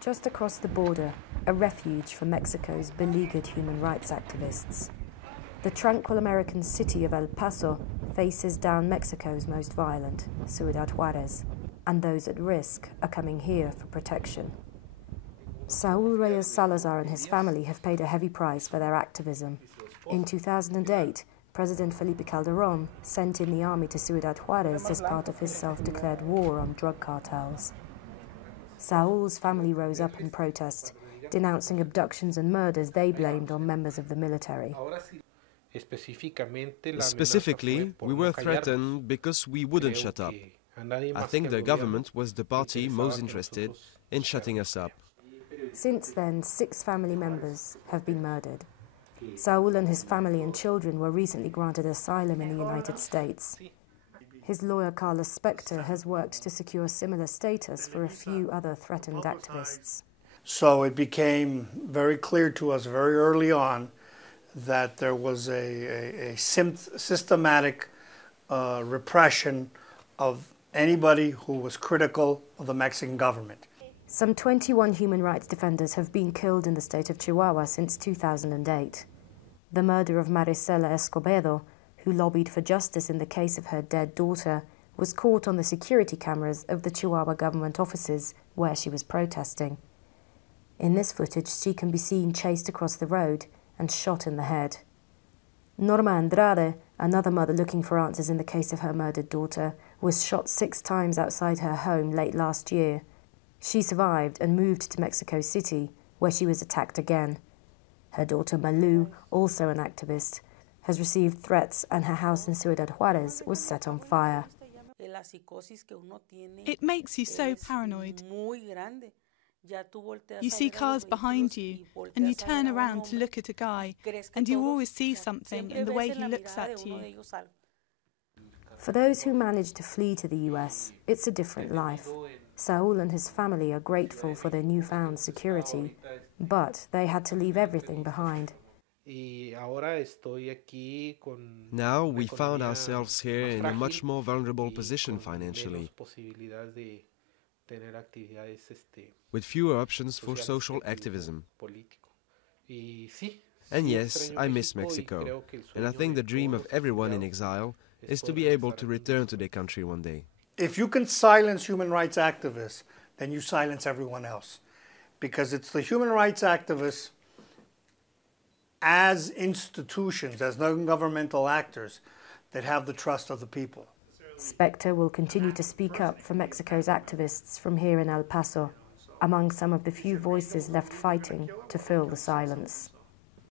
Just across the border, a refuge for Mexico's beleaguered human rights activists. The tranquil American city of El Paso faces down Mexico's most violent, Ciudad Juarez, and those at risk are coming here for protection. Saúl Reyes Salazar and his family have paid a heavy price for their activism. In 2008, President Felipe Calderón sent in the army to Ciudad Juarez as part of his self-declared war on drug cartels. Saúl's family rose up in protest, denouncing abductions and murders they blamed on members of the military. Specifically, we were threatened because we wouldn't shut up. I think the government was the party most interested in shutting us up. Since then, 6 family members have been murdered. Saúl and his family and children were recently granted asylum in the United States. His lawyer, Carlos Spector, has worked to secure similar status for a few other threatened activists. So it became very clear to us very early on that there was a systematic repression of anybody who was critical of the Mexican government. Some 21 human rights defenders have been killed in the state of Chihuahua since 2008. The murder of Marisela Escobedo, who lobbied for justice in the case of her dead daughter, was caught on the security cameras of the Chihuahua government offices where she was protesting. In this footage, she can be seen chased across the road and shot in the head. Norma Andrade, another mother looking for answers in the case of her murdered daughter, was shot 6 times outside her home late last year. She survived and moved to Mexico City, where she was attacked again. Her daughter Malu, also an activist, has received threats and her house in Ciudad Juarez was set on fire. It makes you so paranoid. You see cars behind you and you turn around to look at a guy and you always see something in the way he looks at you. For those who managed to flee to the US, it's a different life. Saúl and his family are grateful for their newfound security, but they had to leave everything behind. Now we found ourselves here in a much more vulnerable position financially, with fewer options for social activism. And yes, I miss Mexico, and I think the dream of everyone in exile is to be able to return to their country one day. If you can silence human rights activists, then you silence everyone else. Because it's the human rights activists as institutions, as non-governmental actors, that have the trust of the people. Spector will continue to speak up for Mexico's activists from here in El Paso, among some of the few voices left fighting to fill the silence.